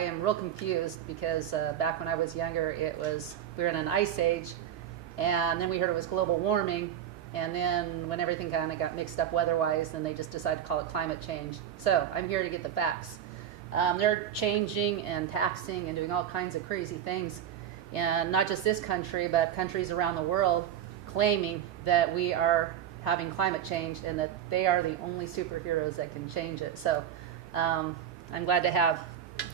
I am real confused because back when I was younger, we were in an ice age, and then we heard it was global warming, and then when everything kind of got mixed up weather-wise, then they just decided to call it climate change. So I'm here to get the facts. They're changing and taxing and doing all kinds of crazy things, and not just this country, but countries around the world claiming that we are having climate change and that they are the only superheroes that can change it. So I'm glad to have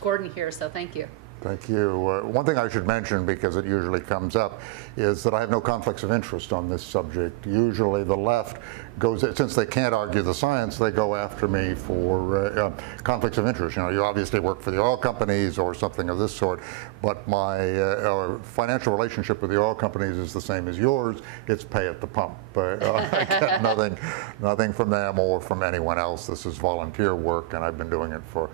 Gordon here, so thank you. Thank you. One thing I should mention, because it usually comes up, is that I have no conflicts of interest on this subject. Usually the left goes, since they can't argue the science, they go after me for conflicts of interest. You know, you obviously work for the oil companies or something of this sort, but my financial relationship with the oil companies is the same as yours. It's pay at the pump. I get nothing from them or from anyone else. This is volunteer work, and I've been doing it for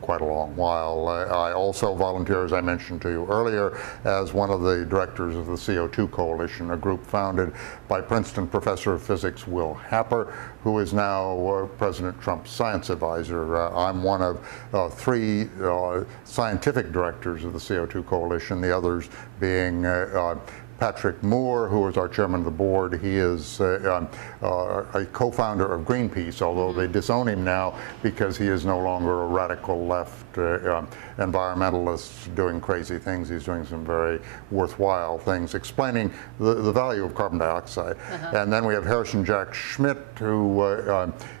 quite a long while. I also volunteer, as I mentioned to you earlier, as one of the directors of the CO2 Coalition, a group founded by Princeton professor of physics Will Happer, who is now President Trump's science advisor. I'm one of three scientific directors of the CO2 Coalition, the others being Patrick Moore, who is our chairman of the board. He is a co-founder of Greenpeace, although they disown him now because he is no longer a radical left environmentalist doing crazy things. He's doing some very worthwhile things, explaining the value of carbon dioxide. And then we have Harrison Jack Schmidt, who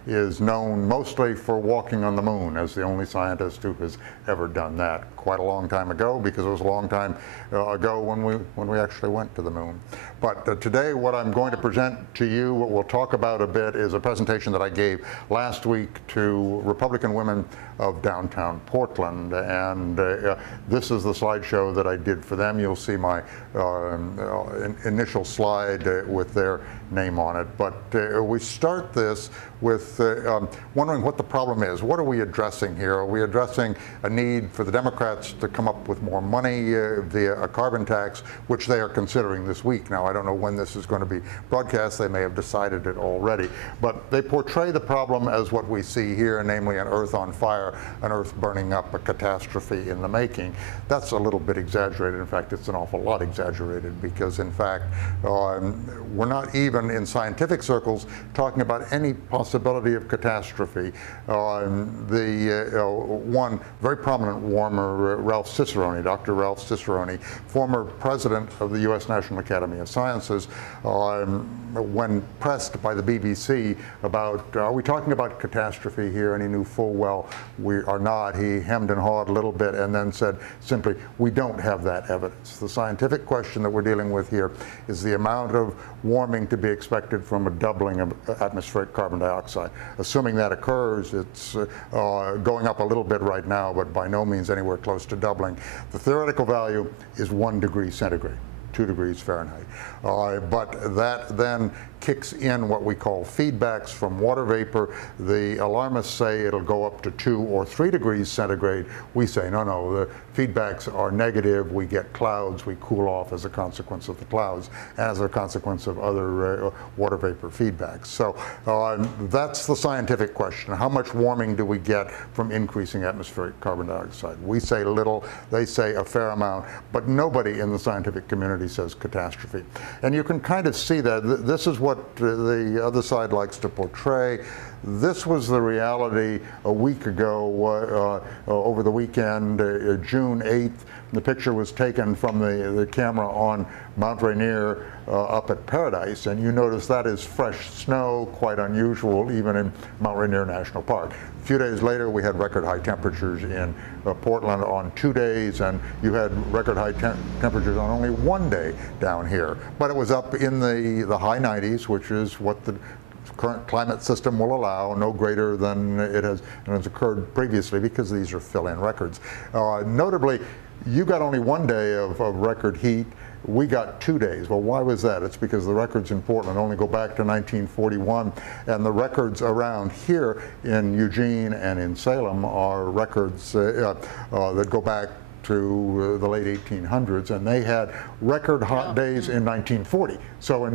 is known mostly for walking on the moon, as the only scientist who has ever done that. Quite a long time ago, because it was a long time ago when we actually went to the moon. But today, what I'm going to present to you, what we'll talk about a bit, is a presentation that I gave last week to Republican women of downtown Portland, and this is the slideshow that I did for them. You'll see my initial slide with their name on it. But we start this with wondering what the problem is. What are we addressing here? Are we addressing a need for the Democrats to come up with more money via a carbon tax, which they are considering this week? Now, I don't know when this is going to be broadcast. They may have decided it already. But they portray the problem as what we see here, namely an Earth on fire, an Earth burning up, a catastrophe in the making. That's a little bit exaggerated. In fact, it's an awful lot exaggerated, because, in fact, we're not even in scientific circles talking about any possibility of catastrophe. One very prominent warmer, Ralph Cicerone, Dr. Ralph Cicerone, former president of the U.S. National Academy of Sciences, when pressed by the BBC about, are we talking about catastrophe here, and he knew full well we are not, he hemmed and hawed a little bit and then said simply, we don't have that evidence. The scientific question that we're dealing with here is the amount of warming to be expected from a doubling of atmospheric carbon dioxide. Assuming that occurs, it's going up a little bit right now, but by no means anywhere close to doubling. The theoretical value is 1 degree centigrade, 2 degrees Fahrenheit. But that then kicks in what we call feedbacks from water vapor. The alarmists say it'll go up to 2 or 3 degrees centigrade. We say, no, no, the feedbacks are negative. We get clouds. We cool off as a consequence of the clouds, as a consequence of other water vapor feedbacks. So that's the scientific question. How much warming do we get from increasing atmospheric carbon dioxide? We say little. They say a fair amount. But nobody in the scientific community says catastrophe. And you can kind of see that. This is what the other side likes to portray. This was the reality a week ago, over the weekend, June 8th. The picture was taken from the camera on Mount Rainier up at Paradise, and you notice that is fresh snow, quite unusual even in Mount Rainier National Park. A few days later, we had record high temperatures in Portland on 2 days, and you had record high temperatures on only 1 day down here. But it was up in the high 90s, which is what the current climate system will allow, no greater than it has occurred previously, because these are fill-in records. Notably, you got only 1 day of record heat. We got 2 days. Well, why was that? It's because the records in Portland only go back to 1941, and the records around here in Eugene and in Salem are records that go back to the late 1800s, and they had record hot days in 1940. So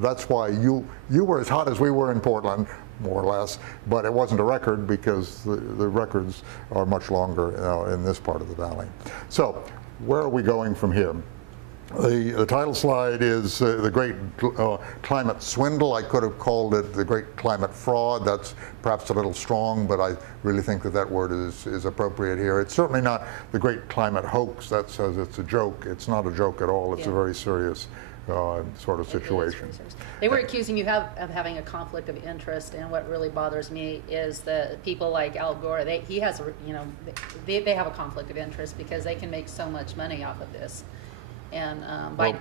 that's why you were as hot as we were in Portland, more or less, but it wasn't a record because the records are much longer in this part of the valley. So where are we going from here? The title slide is the great climate swindle. I could have called it the great climate fraud. That's perhaps a little strong, but I really think that that word is appropriate here. It's certainly not the great climate hoax. That says it's a joke. It's not a joke at all. It's a very serious sort of situation. They were accusing you of having a conflict of interest, and what really bothers me is that people like Al Gore, they have a conflict of interest because they can make so much money off of this. And my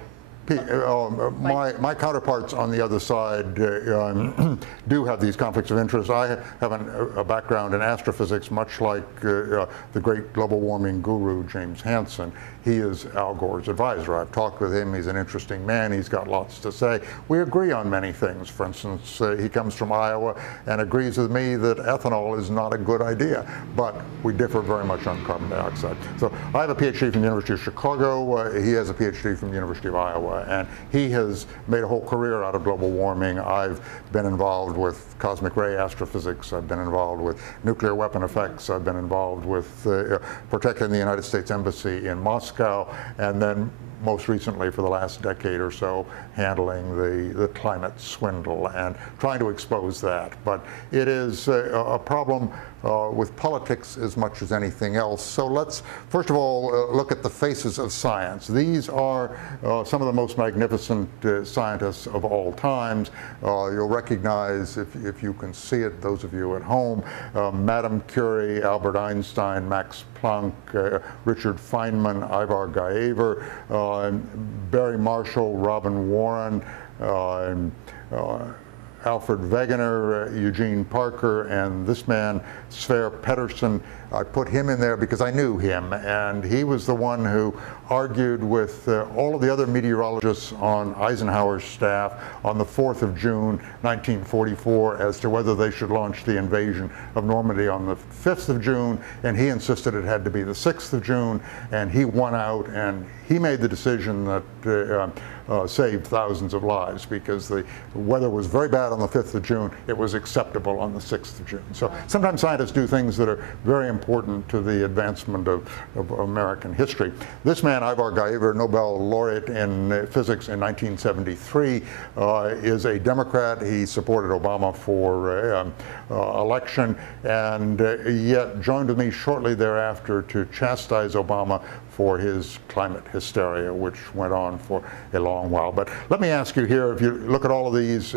counterparts on the other side do have these conflicts of interest. I have a background in astrophysics, much like the great global warming guru James Hansen. He is Al Gore's advisor. I've talked with him. He's an interesting man. He's got lots to say. We agree on many things. For instance, he comes from Iowa and agrees with me that ethanol is not a good idea, but we differ very much on carbon dioxide. So I have a PhD from the University of Chicago. He has a PhD from the University of Iowa, and he has made a whole career out of global warming. I've been involved with cosmic ray astrophysics. I've been involved with nuclear weapon effects. I've been involved with protecting the United States Embassy in Moscow, and then most recently for the last decade or so handling the climate swindle and trying to expose that. But it is a problem with politics as much as anything else. So let's first of all look at the faces of science. These are some of the most magnificent scientists of all times. You'll recognize, if you can see it, those of you at home, Madame Curie, Albert Einstein, Max Planck, Richard Feynman, Ivar Giaever, Barry Marshall, Robin Warren, Alfred Wegener, Eugene Parker, and this man, Sverre Pedersen. I put him in there because I knew him, and he was the one who argued with all of the other meteorologists on Eisenhower's staff on the 4th of June, 1944, as to whether they should launch the invasion of Normandy on the 5th of June, and he insisted it had to be the 6th of June, and he won out, and he made the decision that saved thousands of lives, because the weather was very bad on the 5th of June. It was acceptable on the 6th of June. So sometimes scientists do things that are very important to the advancement of American history. This man, Ivar Giaever, Nobel laureate in physics in 1973, is a Democrat. He supported Obama for election, and yet joined with me shortly thereafter to chastise Obama for his climate hysteria, which went on for a long while. But let me ask you here, if you look at all of these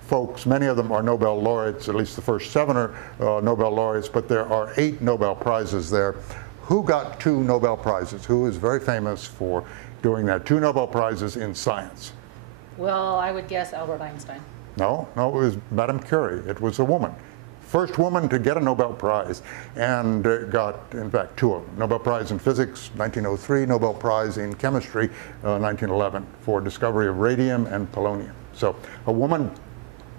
folks, many of them are Nobel laureates, at least the first 7 are Nobel laureates, but there are 8 Nobel Prizes there. Who got 2 Nobel Prizes? Who is very famous for doing that? 2 Nobel Prizes in science. Well, I would guess Albert Einstein. No, it was Madame Curie. It was a woman. First woman to get a Nobel Prize, and got, in fact, 2 of them. Nobel Prize in Physics, 1903, Nobel Prize in Chemistry, 1911, for discovery of radium and polonium. So a woman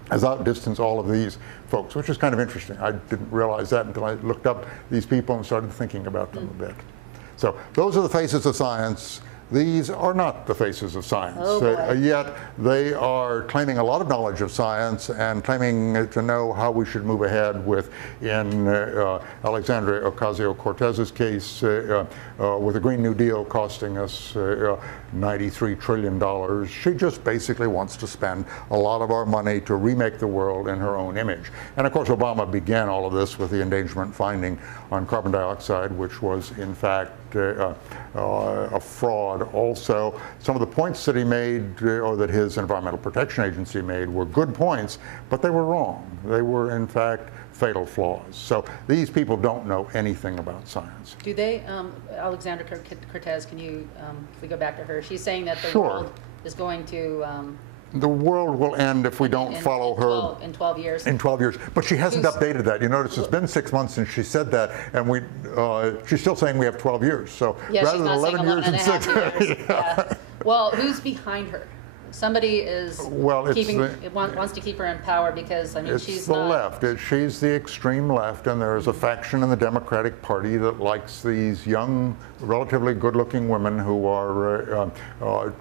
has outdistanced all of these folks, which is kind of interesting. I didn't realize that until I looked up these people and started thinking about them a bit. So those are the faces of science. These are not the faces of science, yet they are claiming a lot of knowledge of science and claiming to know how we should move ahead with, in Alexandria Ocasio-Cortez's case, with the Green New Deal costing us $93 trillion. She just basically wants to spend a lot of our money to remake the world in her own image. And of course, Obama began all of this with the endangerment finding on carbon dioxide, which was in fact a fraud. Also, some of the points that he made, or that his Environmental Protection Agency made, were good points, but they were wrong. They were in fact fatal flaws. So these people don't know anything about science. Do they, Alexandria Cortez, can you, if we go back to her, she's saying that the world is going to... the world will end if we don't follow her. In 12 years. In 12 years. But she hasn't updated that. You notice it's been 6 months since she said that, and she's still saying we have 12 years. So rather than 11 years and 6 years. Yeah. Well, who's behind her? somebody is Well, it's wants to keep her in power because, I mean, it's she's the not. left. She's the extreme left, and there's a faction in the Democratic Party that likes these young, relatively good-looking women who are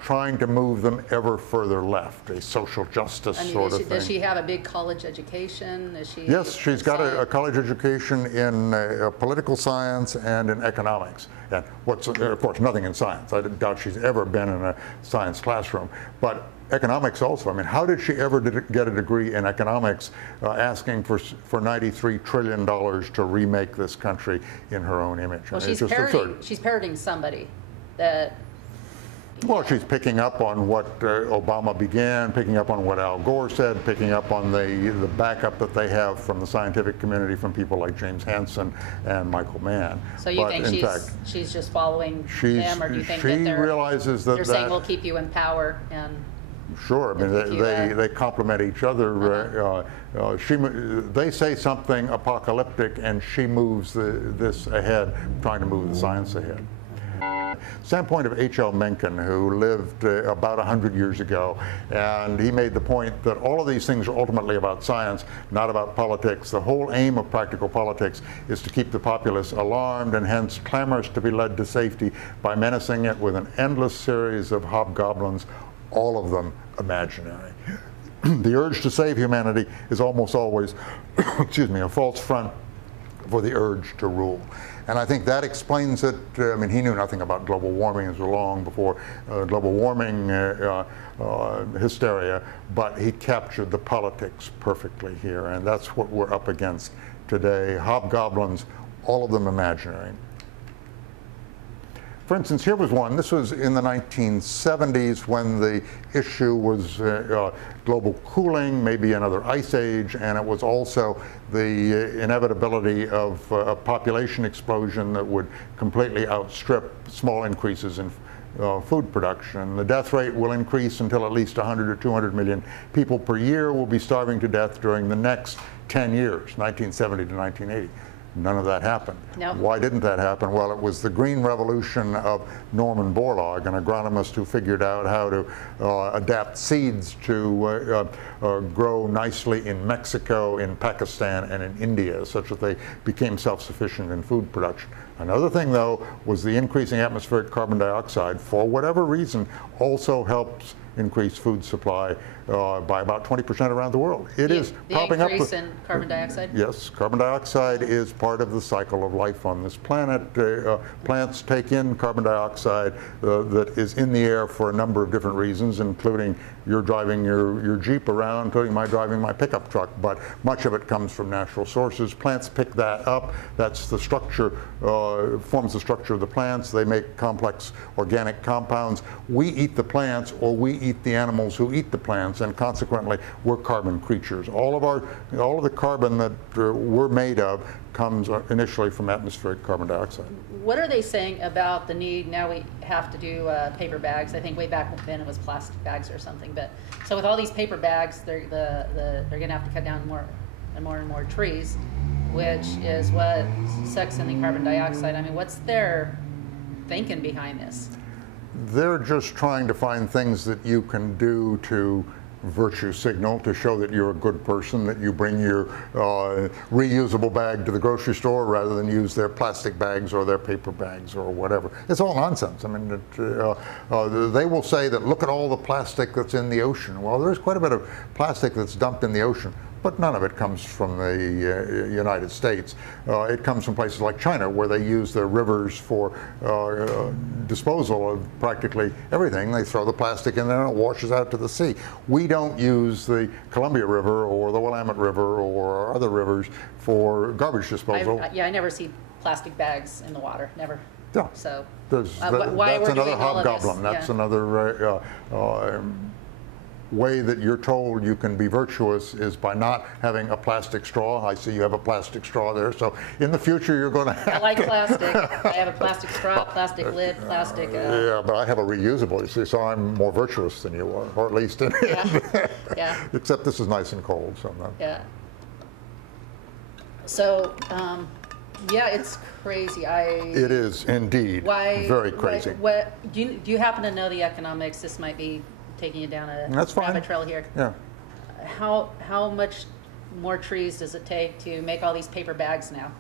trying to move them ever further left, a social justice sort of thing. Does she have a big college education? Is she? Yes, she's got a college education in political science and in economics. And of course, nothing in science. I doubt she's ever been in a science classroom. But economics also. I mean, how did she ever get a degree in economics asking for $93 trillion to remake this country in her own image? Well, I mean, she's parroting somebody that. Well, she's picking up on what Obama began, picking up on what Al Gore said, picking up on the backup that they have from the scientific community, from people like James Hansen and Michael Mann. So you think she's just following them, or do you think that they're saying we'll keep you in power and? Sure, I mean they complement each other. They say something apocalyptic, and she moves this ahead, trying to move the science ahead. Standpoint of H.L. Mencken, who lived about 100 years ago, and he made the point that all of these things are ultimately about science, not about politics. The whole aim of practical politics is to keep the populace alarmed and hence clamorous to be led to safety by menacing it with an endless series of hobgoblins, all of them imaginary. The urge to save humanity is almost always, excuse me, a false front for the urge to rule. And I think that explains it. I mean, he knew nothing about global warming. It was long before global warming hysteria, but he captured the politics perfectly here, and that's what we're up against today. Hobgoblins, all of them imaginary. For instance, here was one. This was in the 1970s when the issue was global cooling, maybe another ice age, and it was also the inevitability of a population explosion that would completely outstrip small increases in food production. The death rate will increase until at least 100 or 200 million people per year will be starving to death during the next 10 years, 1970 to 1980. None of that happened. No. Why didn't that happen? Well, it was the green revolution of Norman Borlaug, an agronomist who figured out how to adapt seeds to grow nicely in Mexico, in Pakistan, and in India, such that they became self-sufficient in food production. Another thing, though, was the increasing atmospheric carbon dioxide, for whatever reason, also helps increase food supply by about 20% around the world. It is popping up. The increase in carbon dioxide? Yes, carbon dioxide is part of the cycle of life on this planet. Plants take in carbon dioxide that is in the air for a number of different reasons, including you're driving your Jeep around, including my driving my pickup truck, but much of it comes from natural sources. Plants pick that up. That's the structure, forms the structure of the plants. They make complex organic compounds. We eat the plants, or we eat the animals who eat the plants, and consequently, we're carbon creatures. All of the carbon that we're made of comes initially from atmospheric carbon dioxide. What are they saying about the need? Now we have to do paper bags. I think way back then it was plastic bags or something. But so with all these paper bags, they're going to have to cut down more and more trees, which is what sucks in the carbon dioxide. I mean, what's their thinking behind this? They're just trying to find things that you can do to virtue signal, to show that you're a good person, that you bring your reusable bag to the grocery store rather than use their plastic bags or their paper bags or whatever. It's all nonsense. I mean, they will say that look at all the plastic that's in the ocean. Well, there's quite a bit of plastic that's dumped in the ocean, but none of it comes from the United States. It comes from places like China, where they use their rivers for disposal of practically everything. They throw the plastic in there and it washes out to the sea. We don't use the Columbia River or the Willamette River or other rivers for garbage disposal. I never see plastic bags in the water, never. Yeah. So that's another hobgoblin. That's another way that you're told you can be virtuous is by not having a plastic straw. I see you have a plastic straw there. So in the future, you're going to have. I like plastic. I have a plastic straw, plastic lid, plastic. Yeah, but I have a reusable. You see, so I'm more virtuous than you are, or at least in yeah. Except this is nice and cold, so I'm not. Yeah. So. Yeah, it's crazy. It is indeed very crazy. Do you happen to know the economics? This might be taking you down a That's fine. rabbit trail here. Yeah. How much more trees does it take to make all these paper bags now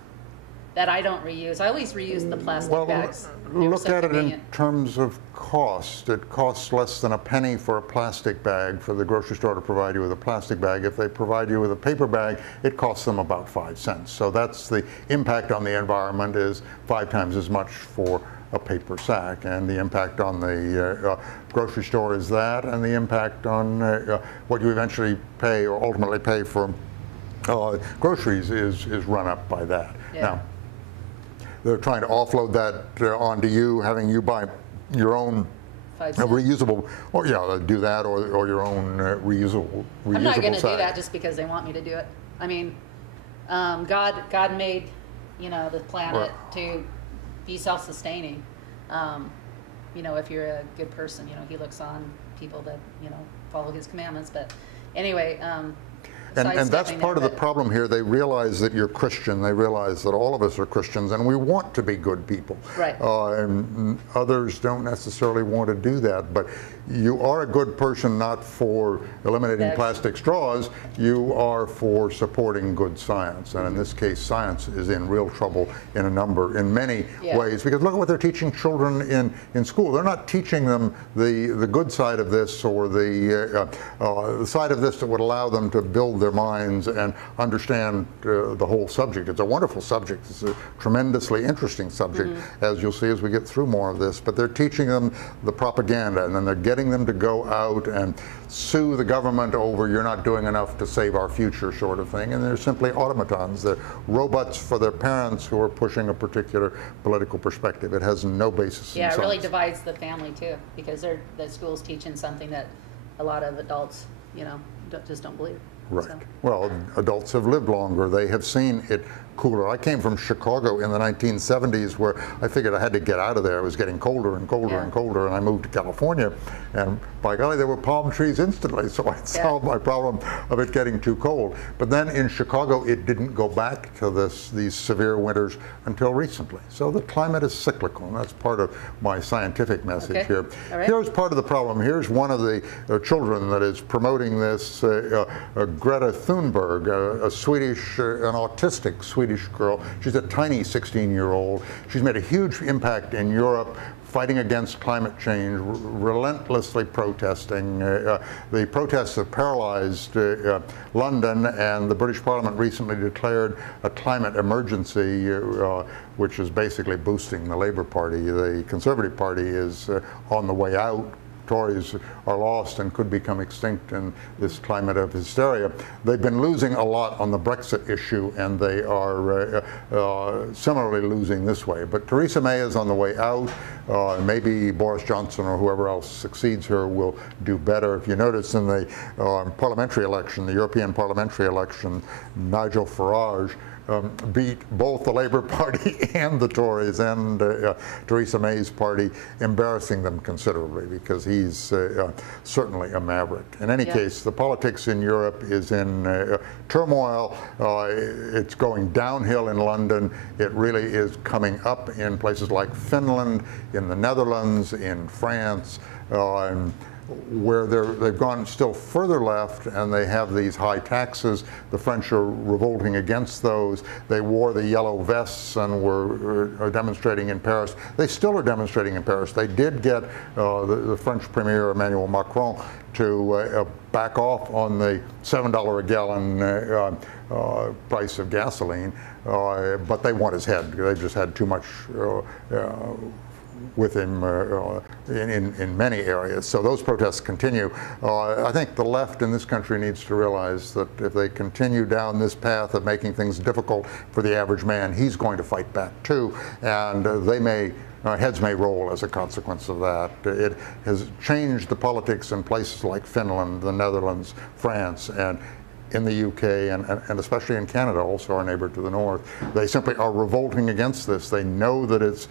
that I don't reuse? I always reuse the plastic bags. They were Look so at it in convenient. terms of cost. It costs less than a penny for a plastic bag for the grocery store to provide you with a plastic bag. If they provide you with a paper bag, it costs them about 5 cents. So that's the impact on the environment, is 5 times as much for a paper sack, and the impact on the grocery store is that, and the impact on what you eventually pay or ultimately pay for groceries is run up by that. Yeah. Now, they're trying to offload that onto you, having you buy your own 5 cents. reusable, or yeah, do that, or your own reusable I'm not going to do sack. that just because they want me to do it. I mean, God made, the planet to be self-sustaining. If you're a good person, He looks on people that follow His commandments. But anyway. And that's part of the problem here. They realize that you're Christian. They realize that all of us are Christians, and we want to be good people. Right. And others don't necessarily want to do that. But you are a good person not for eliminating plastic straws. You are for supporting good science. And in this case, science is in real trouble in many ways. Because look at what they're teaching children in school. They're not teaching them the good side of this, or the side of this that would allow them to build their minds and understand the whole subject. It's a wonderful subject. It's a tremendously interesting subject, as you'll see as we get through more of this. But they're teaching them the propaganda, and then they're getting them to go out and sue the government over "you're not doing enough to save our future" sort of thing. And they're simply automatons. They're robots for their parents who are pushing a particular political perspective. It has no basis in science. Yeah, it really science. divides the family too, because the school's teaching something that a lot of adults, just don't believe. Right. So. Well, adults have lived longer. They have seen it cooler. I came from Chicago in the 1970s, where I figured I had to get out of there. It was getting colder and colder and colder, and I moved to California, and by golly, there were palm trees instantly, so I solved my problem of it getting too cold. But then in Chicago, it didn't go back to these severe winters until recently. So the climate is cyclical, and that's part of my scientific message here. All right. Here's part of the problem. Here's one of the children that is promoting this, Greta Thunberg, a Swedish, an autistic Swedish girl. She's a tiny 16-year-old. She's made a huge impact in Europe, fighting against climate change, relentlessly protesting. The protests have paralyzed London, and the British Parliament recently declared a climate emergency, which is basically boosting the Labour Party. The Conservative Party is on the way out. Tories are lost and could become extinct in this climate of hysteria. They've been losing a lot on the Brexit issue, and they are similarly losing this way. But Theresa May is on the way out. Maybe Boris Johnson or whoever else succeeds her will do better. If you notice in the parliamentary election, the European parliamentary election, Nigel Farage beat both the Labour Party and the Tories and Theresa May's party, embarrassing them considerably, because he's certainly a maverick. In any case, the politics in Europe is in turmoil. It's going downhill in London. It really is coming up in places like Finland, in the Netherlands, in France, where they've gone still further left, and they have these high taxes. The French are revolting against those. They wore the yellow vests and were demonstrating in Paris. They still are demonstrating in Paris. They did get the French Premier Emmanuel Macron to back off on the $7 a gallon price of gasoline, but they want his head. They just had too much with him in many areas. So those protests continue. I think the left in this country needs to realize that if they continue down this path of making things difficult for the average man, he's going to fight back too, and heads may roll as a consequence of that. It has changed the politics in places like Finland, the Netherlands, France, and in the UK, and especially in Canada, also our neighbor to the north. They simply are revolting against this. They know that it's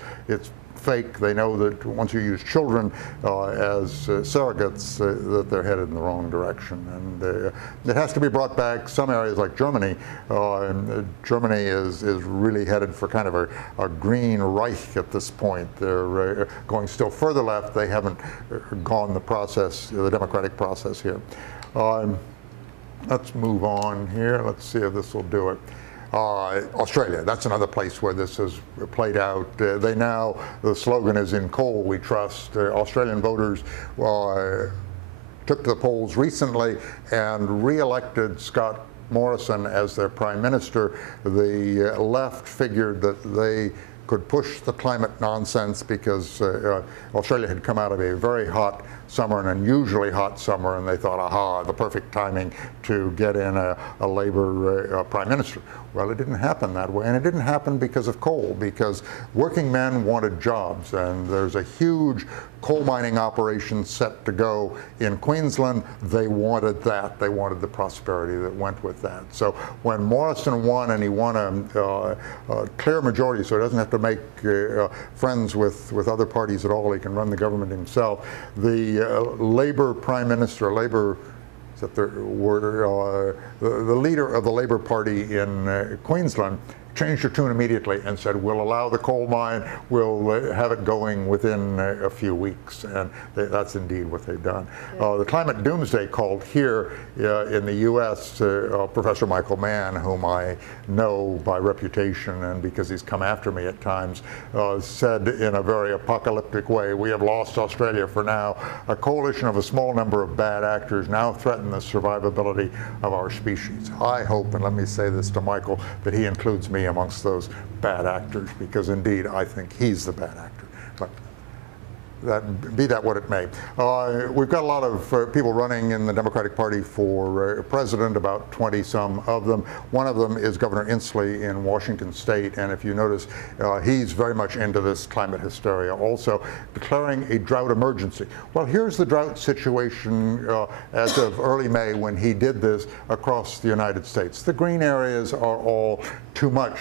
fake. They know that once you use children as surrogates, that they're headed in the wrong direction. And it has to be brought back. Some areas like Germany, Germany is really headed for kind of a green Reich at this point. They're going still further left. They haven't gone the process, the democratic process here. Let's move on here. Let's see if this will do it. Australia, that's another place where this has played out. They now, the slogan is "In coal we trust." Australian voters took to the polls recently and re-elected Scott Morrison as their prime minister. The left figured that they could push the climate nonsense because Australia had come out of a very hot summer, an unusually hot summer, and they thought, aha, the perfect timing to get in a Labour prime minister. Well, it didn't happen that way, and it didn't happen because of coal, because working men wanted jobs, and there's a huge coal mining operation set to go in Queensland. They wanted that. They wanted the prosperity that went with that. So when Morrison won, and he won a clear majority, so he doesn't have to make friends with other parties at all, he can run the government himself, the Labour prime minister, Labour, is that the word, the leader of the Labour Party in Queensland changed their tune immediately and said, we'll allow the coal mine, we'll have it going within a few weeks. And that's indeed what they've done. Yeah. The climate doomsday called here in the U.S., Professor Michael Mann, whom I know by reputation and because he's come after me at times, said in a very apocalyptic way, we have lost Australia for now. A coalition of a small number of bad actors now threaten the survivability of our species. I hope, and let me say this to Michael, that he includes me amongst those bad actors, because indeed I think he's the bad actor. But be that what it may. We've got a lot of people running in the Democratic Party for president, about 20-some of them. One of them is Governor Inslee in Washington State, and if you notice, he's very much into this climate hysteria, also declaring a drought emergency. Well, here's the drought situation as of early May when he did this across the United States. The green areas are all too much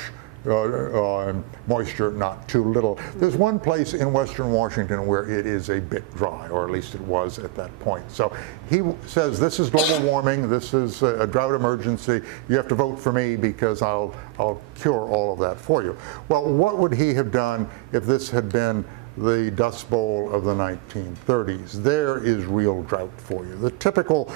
moisture, not too little. There's one place in western Washington where it is a bit dry, or at least it was at that point. So he says, this is global warming, this is a drought emergency, you have to vote for me because I'll cure all of that for you. Well, what would he have done if this had been the Dust Bowl of the 1930s? There is real drought for you. The typical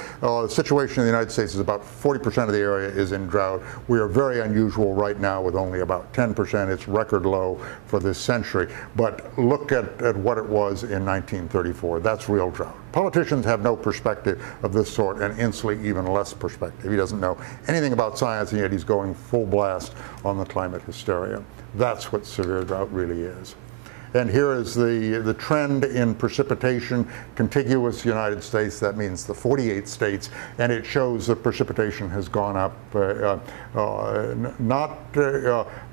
situation in the United States is about 40% of the area is in drought. We are very unusual right now with only about 10%. It's record low for this century. But look at what it was in 1934. That's real drought. Politicians have no perspective of this sort, and Inslee even less perspective. He doesn't know anything about science, and yet he's going full blast on the climate hysteria. That's what severe drought really is. And here is the trend in precipitation, contiguous United States, that means the 48 states, and it shows that precipitation has gone up, not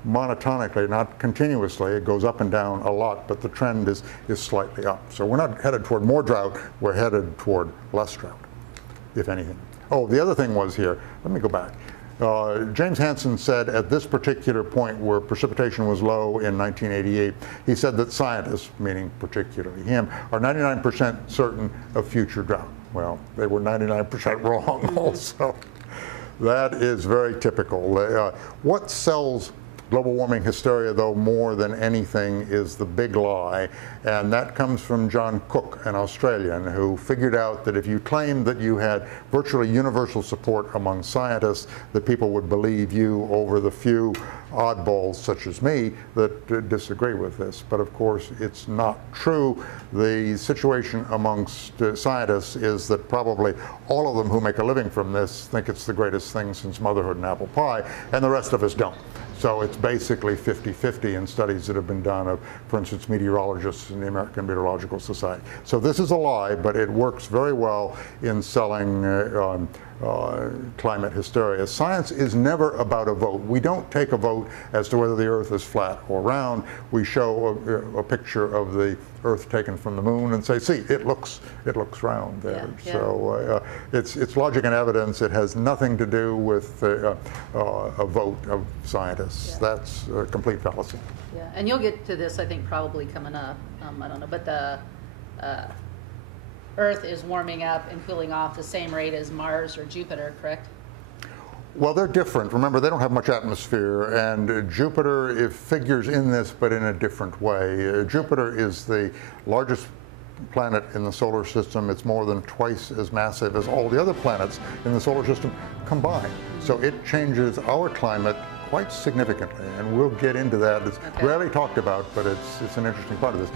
monotonically, not continuously. It goes up and down a lot, but the trend is slightly up. So we're not headed toward more drought, we're headed toward less drought, if anything. Oh, the other thing was here, let me go back. James Hansen said at this particular point where precipitation was low in 1988, he said that scientists, meaning particularly him, are 99% certain of future drought. Well, they were 99% wrong also. That is very typical. What sells global warming hysteria, though, more than anything is the big lie, and that comes from John Cook, an Australian, who figured out that if you claimed that you had virtually universal support among scientists, that people would believe you over the few oddballs such as me that disagree with this. But of course, it's not true. The situation amongst scientists is that probably all of them who make a living from this think it's the greatest thing since motherhood and apple pie, and the rest of us don't. So it's basically 50-50 in studies that have been done of, for instance, meteorologists in the American Meteorological Society. So this is a lie, but it works very well in selling climate hysteria. Science is never about a vote. We don't take a vote as to whether the Earth is flat or round. We show a picture of the Earth taken from the moon and say, see, it looks round there. Yeah, yeah. So it's logic and evidence. It has nothing to do with a vote of scientists. Yeah. That's a complete fallacy. Yeah, and you'll get to this, I think, probably coming up. I don't know, but the Earth is warming up and cooling off the same rate as Mars or Jupiter, correct? Well, they're different. Remember, they don't have much atmosphere, and Jupiter figures in this, but in a different way. Jupiter is the largest planet in the solar system. It's more than twice as massive as all the other planets in the solar system combined. So it changes our climate quite significantly, and we'll get into that. It's rarely talked about, but it's an interesting part of this.